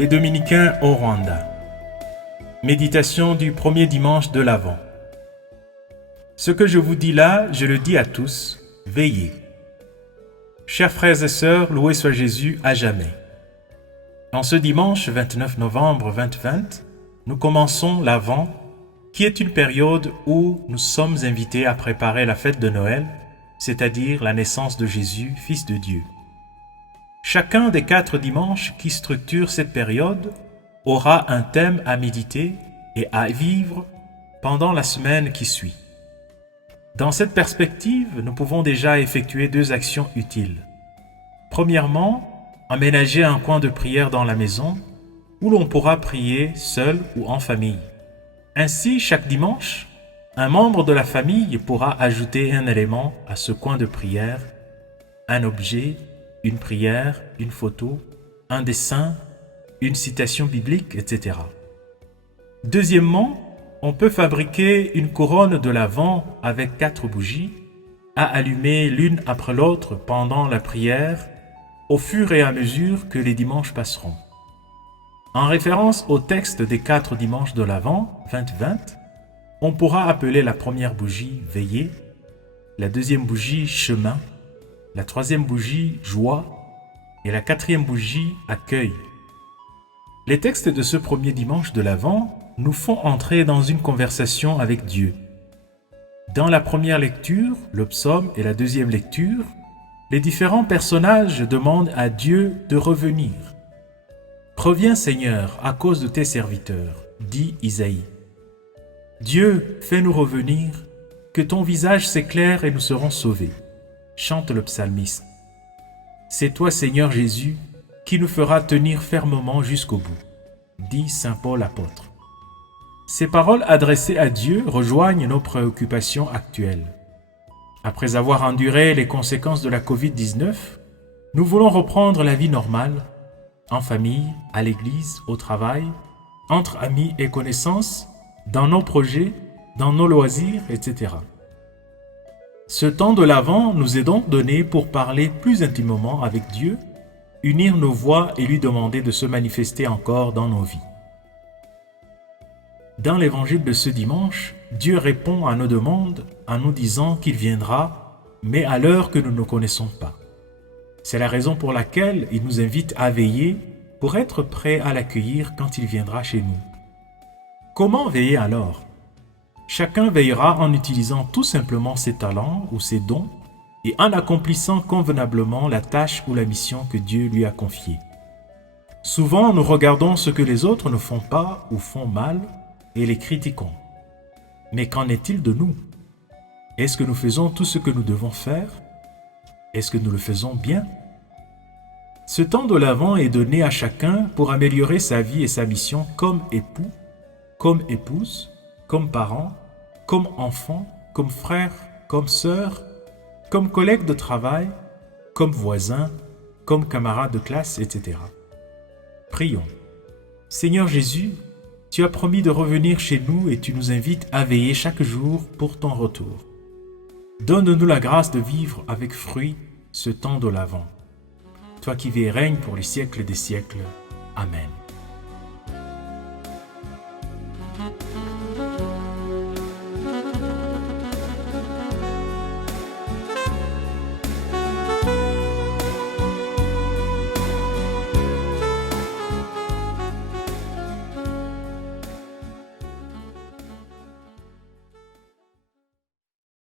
Les Dominicains au Rwanda. Méditation du premier dimanche de l'Avent. Ce que je vous dis là, je le dis à tous, veillez. Chers frères et sœurs, loué soit Jésus à jamais. En ce dimanche 29 novembre 2020, nous commençons l'Avent, qui est une période où nous sommes invités à préparer la fête de Noël, c'est-à-dire la naissance de Jésus, Fils de Dieu. Chacun des 4 dimanches qui structurent cette période aura un thème à méditer et à vivre pendant la semaine qui suit. Dans cette perspective, nous pouvons déjà effectuer 2 actions utiles. Premièrement, aménager un coin de prière dans la maison où l'on pourra prier seul ou en famille. Ainsi, chaque dimanche, un membre de la famille pourra ajouter un élément à ce coin de prière, un objet, une prière, une photo, un dessin, une citation biblique, etc. Deuxièmement, on peut fabriquer une couronne de l'Avent avec 4 bougies à allumer l'une après l'autre pendant la prière au fur et à mesure que les dimanches passeront. En référence au texte des 4 dimanches de l'Avent 2020, on pourra appeler la première bougie « Veillée », la deuxième bougie « Chemin », la troisième bougie « Joie » et la 4e bougie « Accueil ». Les textes de ce premier dimanche de l'Avent nous font entrer dans une conversation avec Dieu. Dans la première lecture, le psaume, et la deuxième lecture, les différents personnages demandent à Dieu de revenir. « Reviens Seigneur, à cause de tes serviteurs », dit Isaïe. « Dieu, fais-nous revenir, que ton visage s'éclaire et nous serons sauvés », chante le psalmiste. C'est toi Seigneur Jésus qui nous fera tenir fermement jusqu'au bout, dit saint Paul apôtre. Ces paroles adressées à Dieu rejoignent nos préoccupations actuelles. Après avoir enduré les conséquences de la Covid-19, nous voulons reprendre la vie normale, en famille, à l'église, au travail, entre amis et connaissances, dans nos projets, dans nos loisirs, etc. Ce temps de l'Avent nous est donc donné pour parler plus intimement avec Dieu, unir nos voix et lui demander de se manifester encore dans nos vies. Dans l'évangile de ce dimanche, Dieu répond à nos demandes en nous disant qu'il viendra, mais à l'heure que nous ne connaissons pas. C'est la raison pour laquelle il nous invite à veiller pour être prêts à l'accueillir quand il viendra chez nous. Comment veiller alors ? Chacun veillera en utilisant tout simplement ses talents ou ses dons et en accomplissant convenablement la tâche ou la mission que Dieu lui a confiée. Souvent, nous regardons ce que les autres ne font pas ou font mal et les critiquons. Mais qu'en est-il de nous ? Est-ce que nous faisons tout ce que nous devons faire ? Est-ce que nous le faisons bien ? Ce temps de l'Avent est donné à chacun pour améliorer sa vie et sa mission comme époux, comme épouse, comme parent, comme enfant, comme frère, comme sœur, comme collègue de travail, comme voisin, comme camarade de classe, etc. Prions. Seigneur Jésus, tu as promis de revenir chez nous et tu nous invites à veiller chaque jour pour ton retour. Donne-nous la grâce de vivre avec fruit ce temps de l'Avent. Toi qui vis et règnes pour les siècles des siècles. Amen.